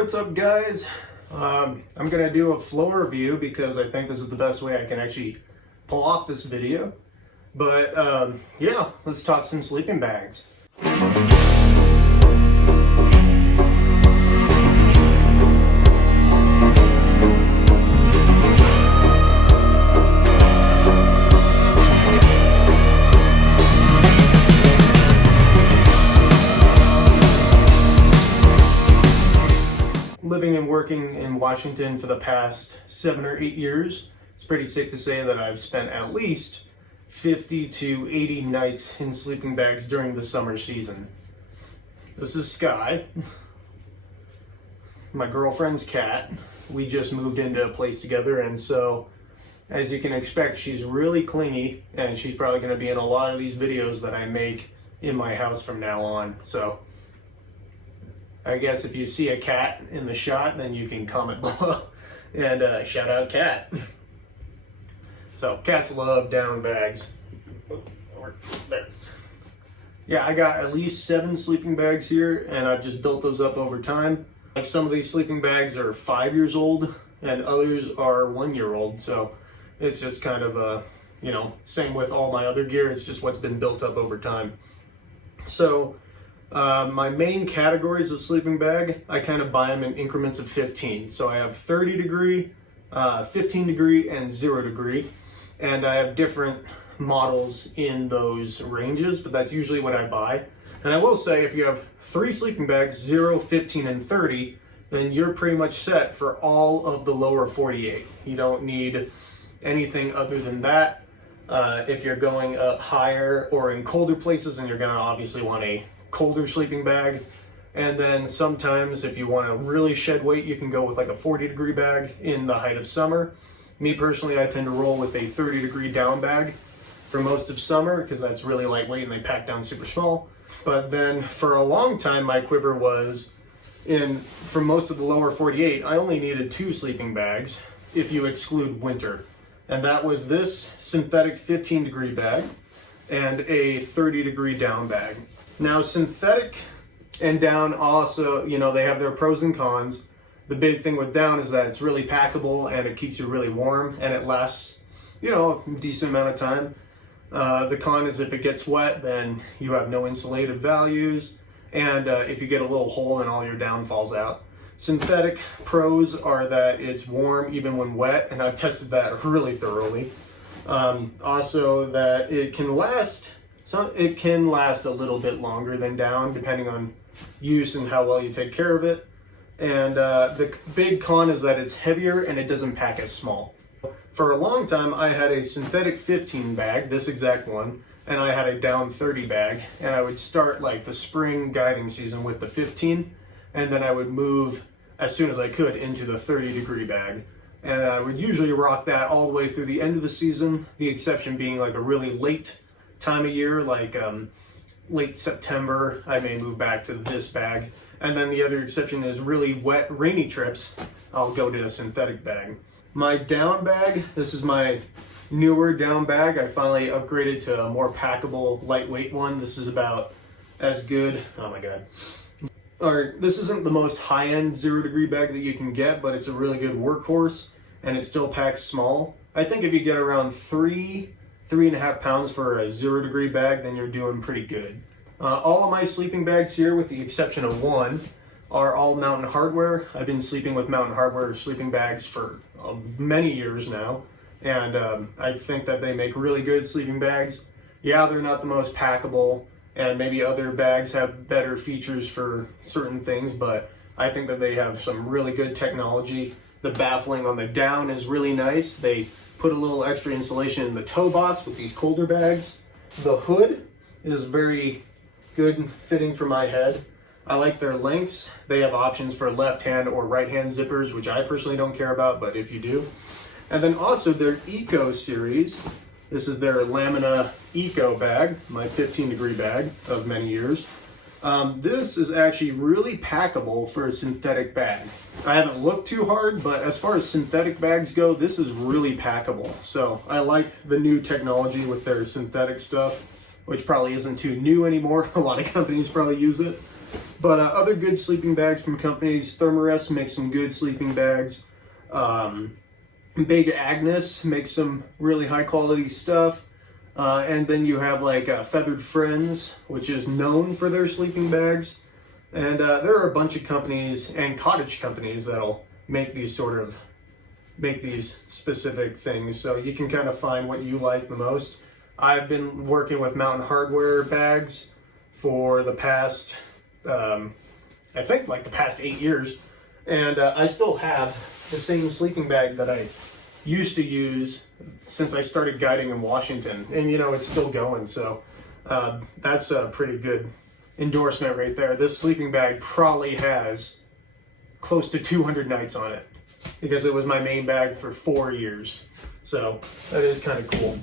What's up, guys? I'm gonna do a flow review because I think this is the best way I can actually pull off this video. But yeah, let's talk some sleeping bags. Living and working in Washington for the past 7 or 8 years, it's pretty safe to say that I've spent at least 50 to 80 nights in sleeping bags during the summer season. This is Sky, my girlfriend's cat. We just moved into a place together, and so as you can expect, she's really clingy, and she's probably going to be in a lot of these videos that I make in my house from now on. So I guess if you see a cat in the shot, then you can comment below and shout out cat. So cats love down bags. There. Yeah, I got at least 7 sleeping bags here, and I've just built those up over time. Like, some of these sleeping bags are 5 years old and others are 1 year old. So it's just kind of same with all my other gear. It's just what's been built up over time. So my main categories of sleeping bag, I kind of buy them in increments of 15. So I have 30 degree, 15 degree, and 0 degree. And I have different models in those ranges, but that's usually what I buy. And I will say, if you have 3 sleeping bags, 0, 15, and 30, then you're pretty much set for all of the lower 48. You don't need anything other than that. If you're going up higher or in colder places, then you're going to obviously want a colder sleeping bag. And then sometimes if you want to really shed weight, you can go with like a 40 degree bag in the height of summer. Me personally, I tend to roll with a 30 degree down bag for most of summer because that's really lightweight and they pack down super small. But then for a long time, my quiver was for most of the lower 48, I only needed 2 sleeping bags if you exclude winter. And that was this synthetic 15 degree bag and a 30 degree down bag. Now, synthetic and down also, they have their pros and cons. The big thing with down is that it's really packable and it keeps you really warm and it lasts, a decent amount of time. The con is if it gets wet, then you have no insulative values. And if you get a little hole, then all your down falls out. Synthetic pros are that it's warm even when wet, and I've tested that really thoroughly. Also that it can last a little bit longer than down, depending on use and how well you take care of it. And the big con is that it's heavier and it doesn't pack as small. For a long time, I had a synthetic 15 bag, this exact one, and I had a down 30 bag. And I would start like the spring guiding season with the 15, and then I would move as soon as I could into the 30 degree bag. And I would usually rock that all the way through the end of the season, the exception being like a really late time of year, like late September, I may move back to this bag. And then the other exception is really wet, rainy trips, I'll go to a synthetic bag. My down bag, this is my newer down bag. I finally upgraded to a more packable, lightweight one. This is about as good, oh my God. This isn't the most high-end 0 degree bag that you can get, but it's a really good workhorse, and it still packs small. I think if you get around 3.5 pounds for a 0 degree bag, then you're doing pretty good. All of my sleeping bags here, with the exception of one, are all Mountain Hardwear. I've been sleeping with Mountain Hardwear sleeping bags for many years now, and I think that they make really good sleeping bags. Yeah, they're not the most packable, and maybe other bags have better features for certain things, but I think that they have some really good technology. The baffling on the down is really nice. They put a little extra insulation in the toe box with these colder bags. The hood is very good fitting for my head. I like their lengths. They have options for left hand or right hand zippers, which I personally don't care about, but if you do. And then also their Eco series. This is their Lamina Eco bag, my 15 degree bag of many years. This is actually really packable for a synthetic bag. I haven't looked too hard, but as far as synthetic bags go, this is really packable. So I like the new technology with their synthetic stuff, which probably isn't too new anymore. A lot of companies probably use it. But other good sleeping bags from companies, Thermarest makes some good sleeping bags. Big Agnes makes some really high quality stuff. And then you have like Feathered Friends, which is known for their sleeping bags. And there are a bunch of companies and cottage companies that'll make these specific things. So you can kind of find what you like the most. I've been working with Mountain Hardwear bags for the past, I think like the past 8 years. And I still have the same sleeping bag that I used to use since I started guiding in Washington. And you know, it's still going. So that's a pretty good endorsement right there. This sleeping bag probably has close to 200 nights on it because it was my main bag for 4 years. So that is kind of cool.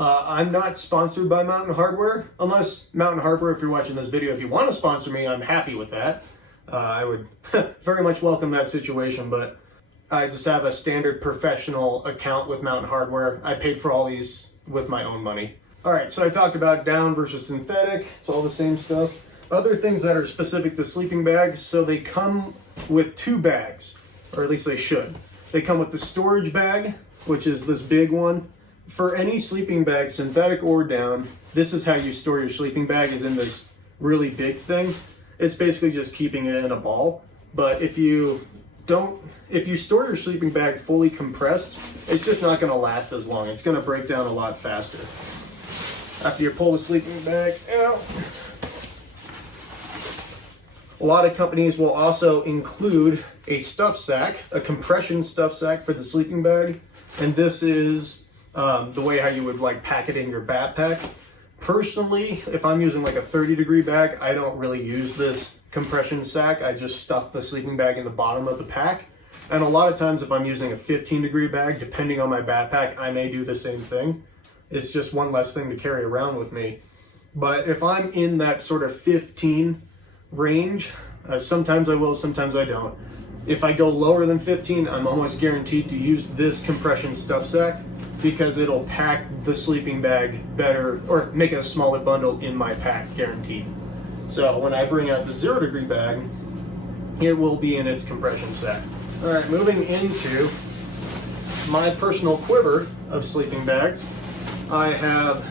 I'm not sponsored by Mountain Hardwear, unless Mountain Hardwear, if you're watching this video, if you want to sponsor me, I'm happy with that. I would very much welcome that situation, but I just have a standard professional account with Mountain Hardwear. I paid for all these with my own money. All right, so I talked about down versus synthetic. It's all the same stuff. Other things that are specific to sleeping bags, so they come with 2 bags, or at least they should. They come with the storage bag, which is this big one. For any sleeping bag, synthetic or down, this is how you store your sleeping bag, is in this really big thing. It's basically just keeping it in a ball. But if you store your sleeping bag fully compressed, it's just not going to last as long. It's going to break down a lot faster. After you pull the sleeping bag out, a lot of companies will also include a stuff sack, a compression stuff sack for the sleeping bag. And this is the way how you would like pack it in your backpack. Personally, if I'm using like a 30-degree bag, I don't really use this compression sack. I just stuff the sleeping bag in the bottom of the pack. And a lot of times if I'm using a 15-degree bag, depending on my backpack, I may do the same thing. It's just one less thing to carry around with me. But if I'm in that sort of 15 range, sometimes I will, sometimes I don't. If I go lower than 15, I'm almost guaranteed to use this compression stuff sack because it'll pack the sleeping bag better or make a smaller bundle in my pack, guaranteed. So when I bring out the 0-degree bag, it will be in its compression sack. All right, moving into my personal quiver of sleeping bags, I have,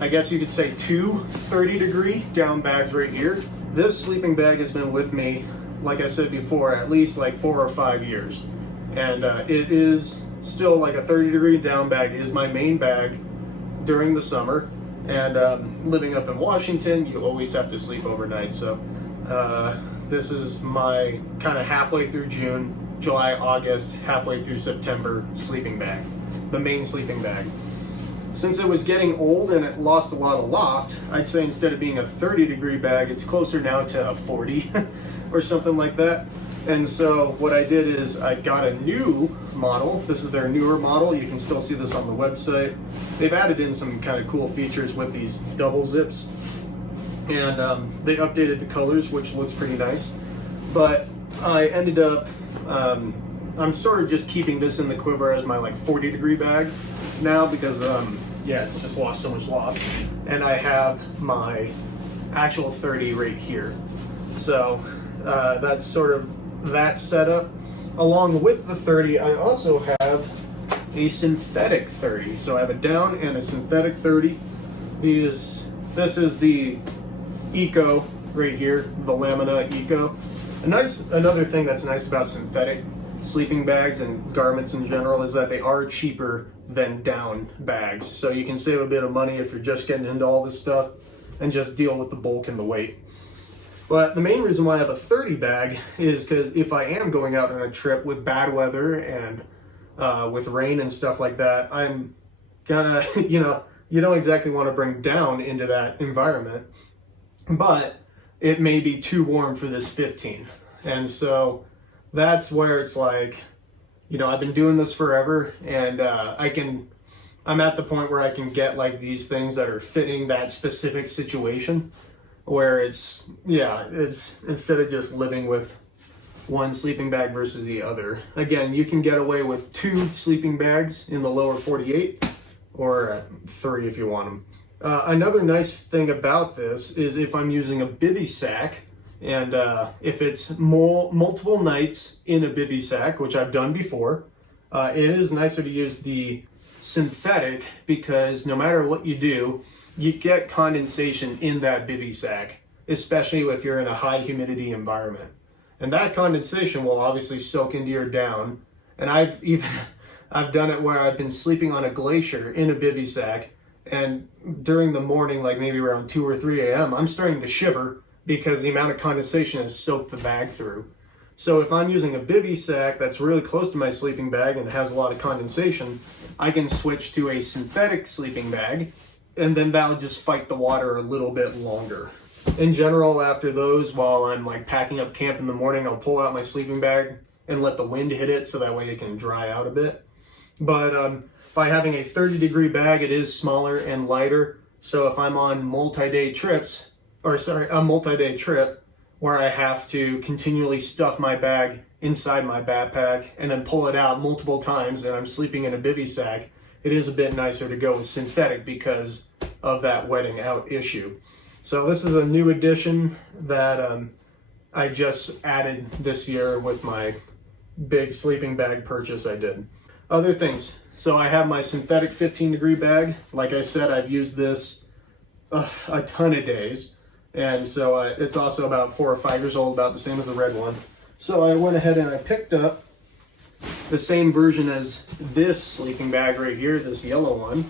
I guess you could say, 2 30-degree down bags right here. This sleeping bag has been with me, like I said before, at least like 4 or 5 years. And it is still like a 30-degree down bag is my main bag during the summer. And living up in Washington, you always have to sleep overnight. So this is my kind of halfway through June, July, August, halfway through September sleeping bag, the main sleeping bag. Since it was getting old and it lost a lot of loft, I'd say instead of being a 30-degree bag, it's closer now to a 40 or something like that. And so what I did is I got a new model. This is their newer model. You can still see this on the website. They've added in some kind of cool features with these double zips. And they updated the colors, which looks pretty nice. But I ended up, I'm sort of just keeping this in the quiver as my like 40-degree bag now because, yeah, it's just lost so much loft. And I have my actual 30 right here. So that's sort of that setup. Along with the 30, I also have a synthetic 30. So I have a down and a synthetic 30. This is the Eco right here, the Lamina Eco. Another thing that's nice about synthetic sleeping bags and garments in general is that they are cheaper than down bags. So you can save a bit of money if you're just getting into all this stuff and just deal with the bulk and the weight. But the main reason why I have a 30 bag is because if I am going out on a trip with bad weather and with rain and stuff like that, I'm gonna, you don't exactly want to bring down into that environment, but it may be too warm for this 15. And so that's where it's like, I've been doing this forever and I'm at the point where I can get like these things that are fitting that specific situation. Where it's instead of just living with one sleeping bag versus the other. Again, you can get away with 2 sleeping bags in the lower 48 or 3 if you want them. Another nice thing about this is if I'm using a bivy sack, and if it's multiple nights in a bivy sack, which I've done before, it is nicer to use the synthetic, because no matter what you do, you get condensation in that bivy sack, especially if you're in a high humidity environment. And that condensation will obviously soak into your down. And I've done it where I've been sleeping on a glacier in a bivy sack, and during the morning, like maybe around 2 or 3 a.m., I'm starting to shiver because the amount of condensation has soaked the bag through. So if I'm using a bivy sack that's really close to my sleeping bag and has a lot of condensation, I can switch to a synthetic sleeping bag, and then that'll just fight the water a little bit longer. In general, after those, while I'm like packing up camp in the morning, I'll pull out my sleeping bag and let the wind hit it so that way it can dry out a bit. But by having a 30-degree bag, it is smaller and lighter. So if I'm on a multi-day trip where I have to continually stuff my bag inside my backpack and then pull it out multiple times and I'm sleeping in a bivy sack, it is a bit nicer to go with synthetic because of that wetting out issue. So this is a new addition that I just added this year with my big sleeping bag purchase I did. Other things. So I have my synthetic 15-degree bag. Like I said, I've used this a ton of days. And so it's also about 4 or 5 years old, about the same as the red one. So I went ahead and I picked up the same version as this sleeping bag right here, this yellow one,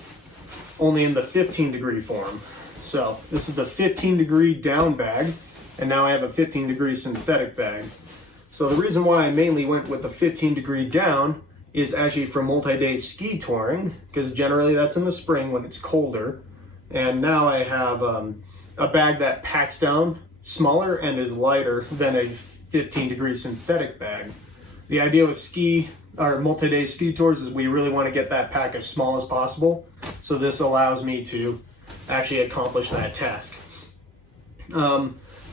only in the 15-degree form. So this is the 15-degree down bag, and now I have a 15-degree synthetic bag. So the reason why I mainly went with the 15-degree down is actually for multi-day ski touring, because generally that's in the spring when it's colder. And now I have a bag that packs down smaller and is lighter than a 15-degree synthetic bag. The idea with ski or multi-day ski tours is we really want to get that pack as small as possible. So this allows me to actually accomplish that task.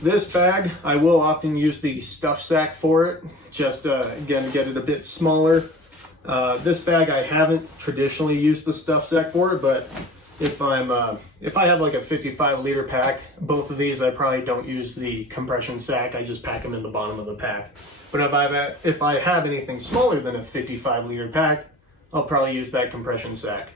This bag, I will often use the stuff sack for it, just again, get it a bit smaller. This bag, I haven't traditionally used the stuff sack for it, but if I have like a 55-liter pack, both of these I probably don't use the compression sack. I just pack them in the bottom of the pack. But if I have anything smaller than a 55-liter pack, I'll probably use that compression sack.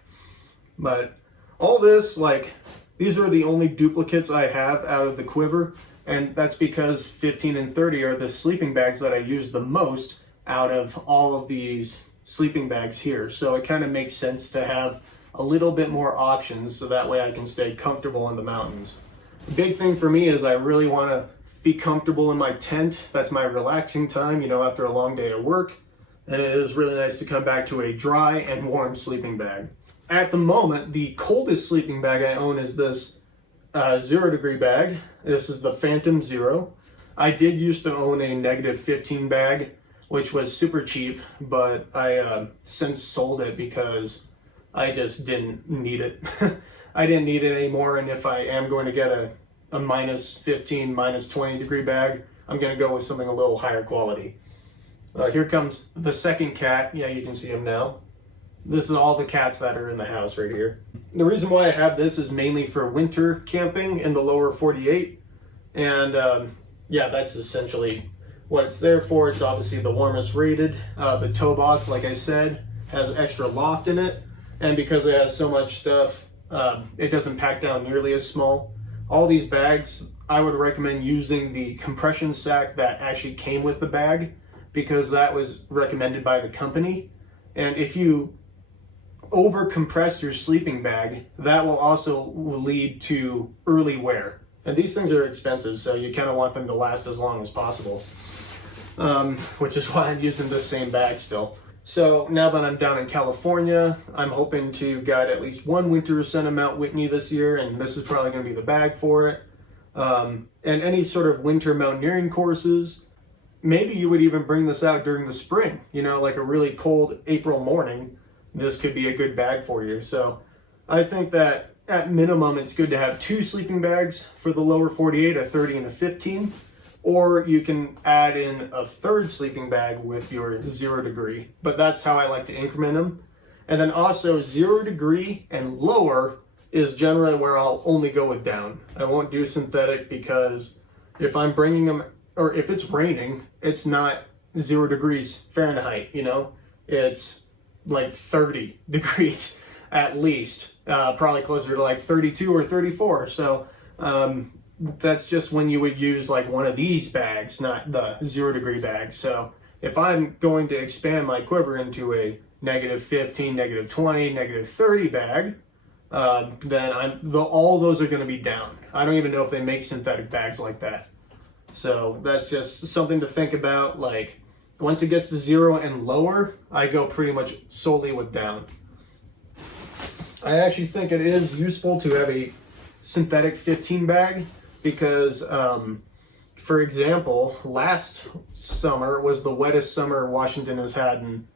But all this, like, these are the only duplicates I have out of the quiver, and that's because 15 and 30 are the sleeping bags that I use the most out of all of these sleeping bags here. So it kind of makes sense to have a little bit more options so that way I can stay comfortable in the mountains. The big thing for me is I really want to be comfortable in my tent. That's my relaxing time, after a long day of work. And it is really nice to come back to a dry and warm sleeping bag. At the moment, the coldest sleeping bag I own is this 0-degree bag. This is the Phantom Zero. I did used to own a -15 bag, which was super cheap, but I since sold it because I just didn't need it. I didn't need it anymore, and if I am going to get a -15, -20-degree bag, I'm going to go with something a little higher quality. Here comes the second cat. Yeah, you can see him now. This is all the cats that are in the house right here. The reason why I have this is mainly for winter camping in the lower 48. And yeah, that's essentially what it's there for. It's obviously the warmest rated. The toe box, like I said, has extra loft in it. And because it has so much stuff, it doesn't pack down nearly as small. All these bags, I would recommend using the compression sack that actually came with the bag, because that was recommended by the company. And if you over compress your sleeping bag, that will also lead to early wear. And these things are expensive, so you kind of want them to last as long as possible. Which is why I'm using this same bag still. So now that I'm down in California, I'm hoping to guide at least one winter ascent of Mount Whitney this year, and this is probably going to be the bag for it. And any sort of winter mountaineering courses, maybe you would even bring this out during the spring, like a really cold April morning. This could be a good bag for you. So I think that at minimum, it's good to have 2 sleeping bags for the lower 48, a 30 and a 15. Or you can add in a 3rd sleeping bag with your 0-degree. But that's how I like to increment them. And then also 0-degree and lower, is generally where I'll only go with down. I won't do synthetic because if I'm bringing them, or if it's raining, it's not 0 degrees Fahrenheit, you know? It's like 30 degrees at least, probably closer to like 32 or 34. So that's just when you would use like one of these bags, not the 0 degree bag. So if I'm going to expand my quiver into a -15, -20, -30 bag, then all those are going to be down. I don't even know if they make synthetic bags like that. So that's just something to think about. Like once it gets to 0 and lower, I go pretty much solely with down. I actually think it is useful to have a synthetic 15 bag because, for example, last summer was the wettest summer Washington has had in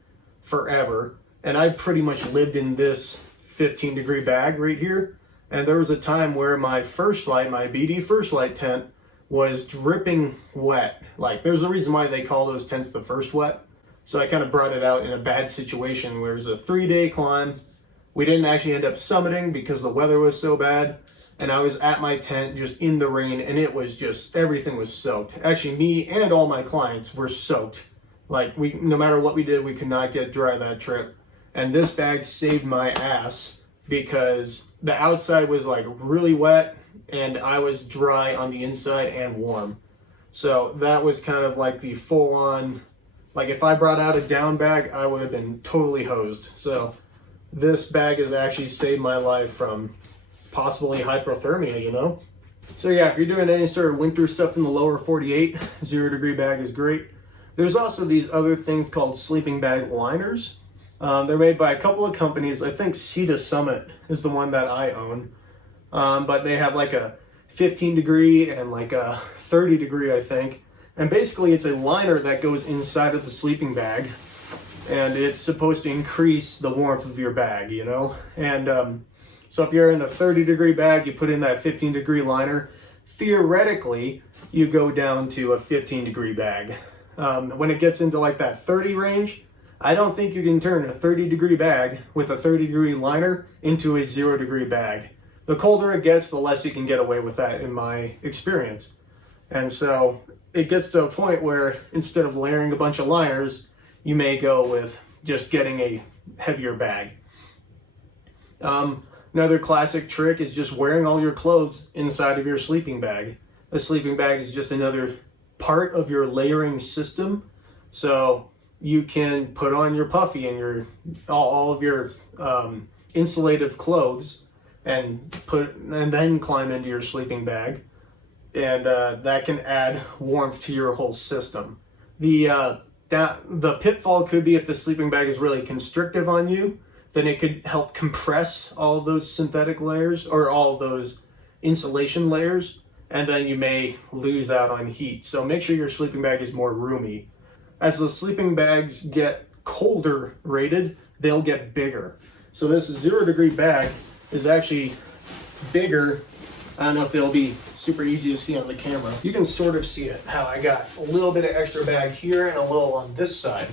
forever. And I pretty much lived in this 15 degree bag right here. And there was a time where my first light, my BD first light tent, was dripping wet. Like there's a reason why they call those tents the first wet. So I kind of brought it out in a bad situation where it was a 3-day climb. We didn't actually end up summiting because the weather was so bad. And I was at my tent just in the rain and it was just, everything was soaked. Actually, me and all my clients were soaked. Like no matter what we did, we could not get dry that trip. And this bag saved my ass because the outside was like really wet and I was dry on the inside and warm. So that was kind of like the full on, like if I brought out a down bag, I would have been totally hosed. So this bag has actually saved my life from possibly hypothermia, you know? So yeah, if you're doing any sort of winter stuff in the lower 48, 0 degree bag is great. There's also these other things called sleeping bag liners. They're made by a couple of companies. I think Cedar Summit is the one that I own. But they have like a 15 degree and like a 30 degree, I think. And basically it's a liner that goes inside of the sleeping bag. And it's supposed to increase the warmth of your bag, you know? And so if you're in a 30 degree bag, you put in that 15 degree liner. Theoretically, you go down to a 15 degree bag. When it gets into like that 30 range, I don't think you can turn a 30 degree bag with a 30 degree liner into a 0 degree bag. The colder it gets, the less you can get away with that in my experience. And so it gets to a point where instead of layering a bunch of liners, you may go with just getting a heavier bag. Another classic trick is just wearing all your clothes inside of your sleeping bag. A sleeping bag is just another part of your layering system. So you can put on your puffy and your all of your insulative clothes and then climb into your sleeping bag, and that can add warmth to your whole system. The pitfall could be if the sleeping bag is really constrictive on you, then it could help compress all of those synthetic layers or all of those insulation layers, and then you may lose out on heat. So make sure your sleeping bag is more roomy. As the sleeping bags get colder rated, they'll get bigger. So this 0 degree bag is actually bigger. I don't know if it'll be super easy to see on the camera. You can sort of see it, how I got a little bit of extra bag here and a little on this side.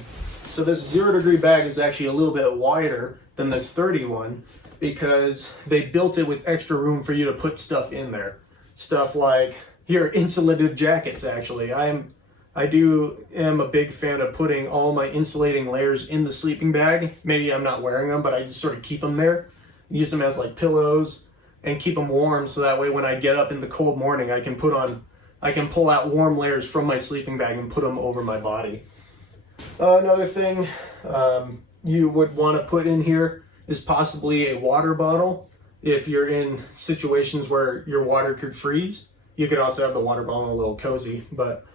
So this 0 degree bag is actually a little bit wider than this 31 because they built it with extra room for you to put stuff in there. Stuff like here, insulative jackets actually. I am a big fan of putting all my insulating layers in the sleeping bag. Maybe I'm not wearing them, but I just sort of keep them there. Use them as like pillows and keep them warm so that way when I get up in the cold morning, I can pull out warm layers from my sleeping bag and put them over my body. Another thing you would want to put in here is possibly a water bottle. If you're in situations where your water could freeze, you could also have the water bottle a little cozy, but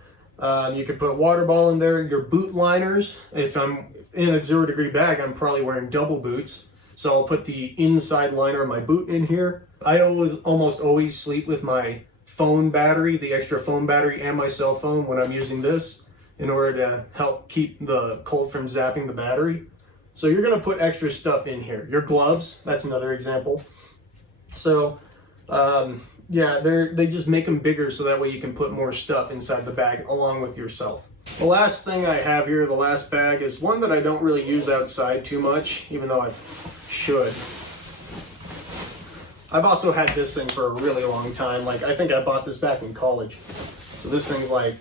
you could put a water bottle in there. Your boot liners, if I'm in a 0 degree bag, I'm probably wearing double boots. So I'll put the inside liner of my boot in here. I almost always sleep with my phone battery, the extra phone battery, and my cell phone when I'm using this in order to help keep the cold from zapping the battery. So you're gonna put extra stuff in here. Your gloves, that's another example. So yeah, they just make them bigger so that way you can put more stuff inside the bag along with yourself. The last thing I have here, the last bag, is one that I don't really use outside too much, even though I should. I've also had this thing for a really long time. Like, I think I bought this back in college. So this thing's like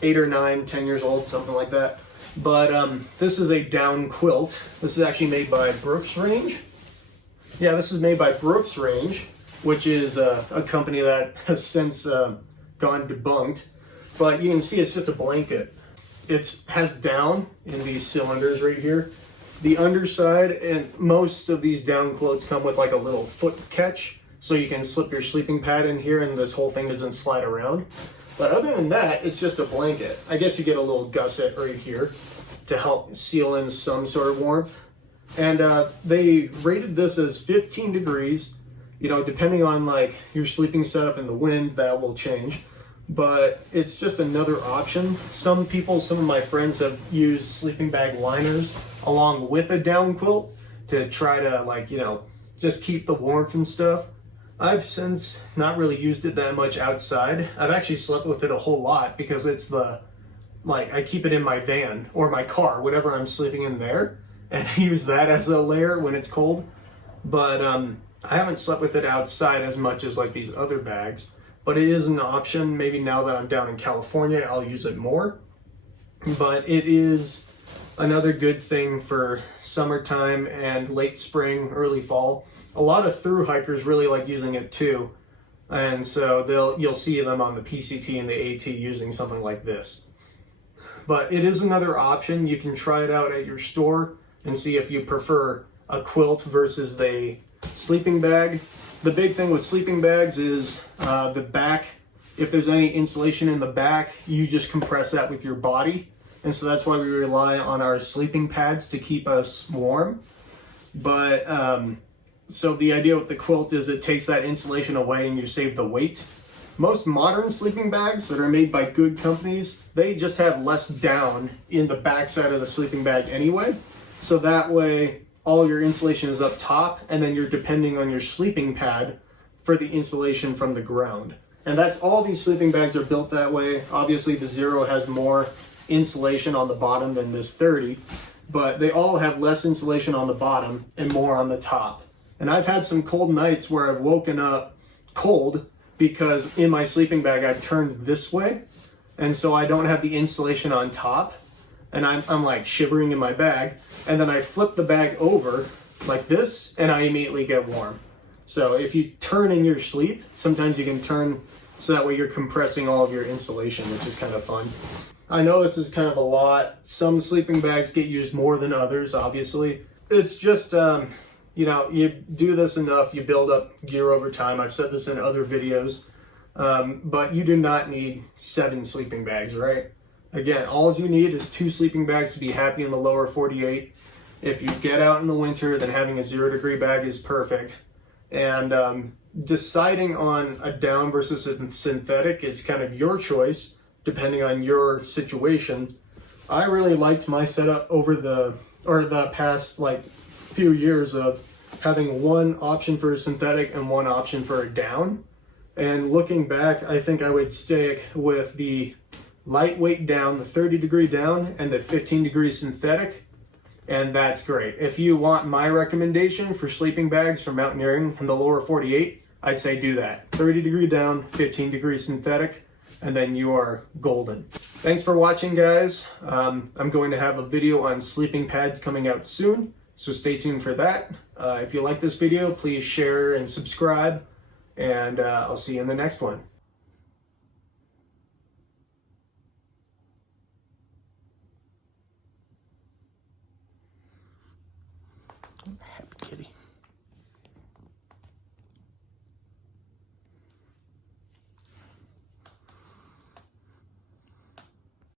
8 or 9, 10 years old, something like that. But this is a down quilt. This is actually made by Brooks Range. Yeah, this is made by Brooks Range, which is a company that has since gone debunked. But you can see it's just a blanket. It has down in these cylinders right here. The underside, and most of these down quilts come with like a little foot catch, so you can slip your sleeping pad in here and this whole thing doesn't slide around. But other than that, it's just a blanket. I guess you get a little gusset right here to help seal in some sort of warmth. And they rated this as 15 degrees. You know, depending on like your sleeping setup and the wind, that will change. But it's just another option. Some of my friends have used sleeping bag liners along with a down quilt to try to, like, you know, just keep the warmth and stuff. I've since not really used it that much outside. I've actually slept with it a whole lot because it's I keep it in my van or my car, whatever I'm sleeping in there, and use that as a layer when it's cold. But I haven't slept with it outside as much as like these other bags. But it is an option. Maybe now that I'm down in California, I'll use it more. But it is another good thing for summertime and late spring, early fall. A lot of thru hikers really like using it too. And so you'll see them on the PCT and the AT using something like this. But it is another option. You can try it out at your store and see if you prefer a quilt versus a sleeping bag. The big thing with sleeping bags is the back. If there's any insulation in the back, you just compress that with your body. And so that's why we rely on our sleeping pads to keep us warm. But so the idea with the quilt is it takes that insulation away and you save the weight. Most modern sleeping bags that are made by good companies, they just have less down in the backside of the sleeping bag anyway. So that way all your insulation is up top, and then you're depending on your sleeping pad for the insulation from the ground. And that's all these sleeping bags are built that way. Obviously the Zero has more insulation on the bottom than this 30, but they all have less insulation on the bottom and more on the top. And I've had some cold nights where I've woken up cold because in my sleeping bag I've turned this way, and so I don't have the insulation on top. And I'm like shivering in my bag, and then I flip the bag over like this and I immediately get warm. So if you turn in your sleep, sometimes you can turn so that way you're compressing all of your insulation, which is kind of fun. I know this is kind of a lot. Some sleeping bags get used more than others, obviously. It's just, you know, you do this enough, you build up gear over time. I've said this in other videos, but you do not need 7 sleeping bags, right? Again, all you need is 2 sleeping bags to be happy in the lower 48. If you get out in the winter, then having a 0-degree bag is perfect. And deciding on a down versus a synthetic is kind of your choice, depending on your situation. I really liked my setup over the past like few years of having one option for a synthetic and one option for a down. And looking back, I think I would stick with the lightweight down, the 30-degree down, and the 15-degree synthetic, and that's great. If you want my recommendation for sleeping bags for mountaineering in the lower 48, I'd say do that. 30-degree down, 15-degree synthetic, and then you are golden. Thanks for watching, guys. I'm going to have a video on sleeping pads coming out soon, so stay tuned for that. If you like this video, please share and subscribe, and I'll see you in the next one. Happy kitty.